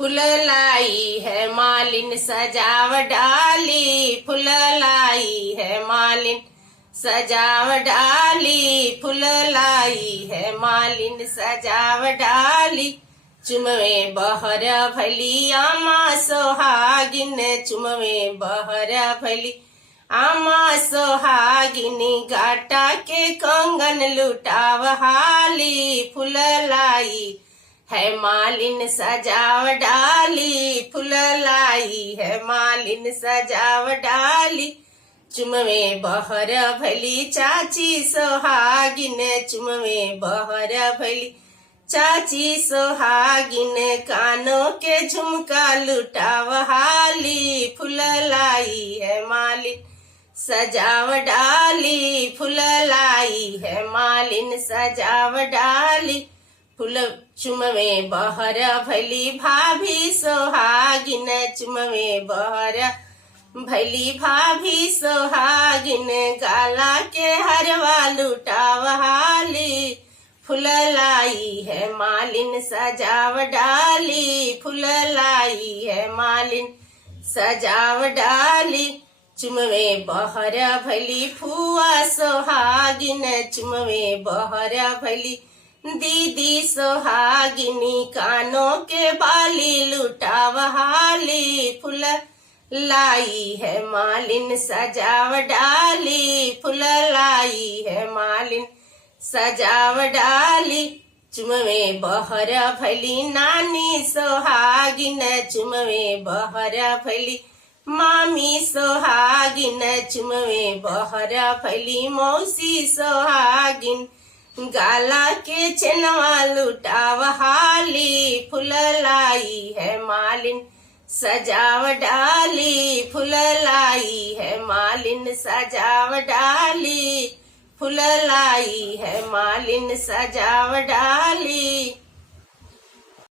फूल लाई है मालिन सजाव डाली, फूल लाई है मालिन सजाव डाली, फूल लाई है मालिन सजाव डाली। चुमवे बहर भली आमा सोहागिन, चुमवे बहर भली आमा सोहागिनी, गाटा के कंगन लुटाव हाली, फूल लाई है मालिन सजाव डाली, फूल लाई है मालिन सजाव डाली। चुमवे बहर भली चाची सोहागिन, चुमवे बहर भली चाची सोहागिन, कानों के झुमका लुटाव हाली, फूल लाई है मालिन सजाव डाली, फूल लाई है मालिन सजाव डाली। फूल चुमवे बहर भली भाभी सोहागिन, चुमवे बहर भली भाभी सोहागिन, गाला के हरवा लुटाव हाली, फूल लाई है मालिन सजाव डाली, फूल लाई है मालिन सजाव डाली। चुमवे बहर भली फुआ सोहागिन, चुमवे बहर भली दीदी सोहागिनी, कानों के बाली लुटाव हाली, फूल लाई है मालिन सजाव डाली, फूल लाई है मालिन सजाव डाली। चुमवे बहर भली नानी सोहागिन, चुमवे बहर भली मामी सोहागिन, चुमवे बहर भली मौसी सोहागिन, गाला के चनवा लुटाव हाली, फूल लाई है मालिन सजाव डाली, फूल लाई है मालिन सजाव डाली, फूल लाई है मालिन सजाव डाली।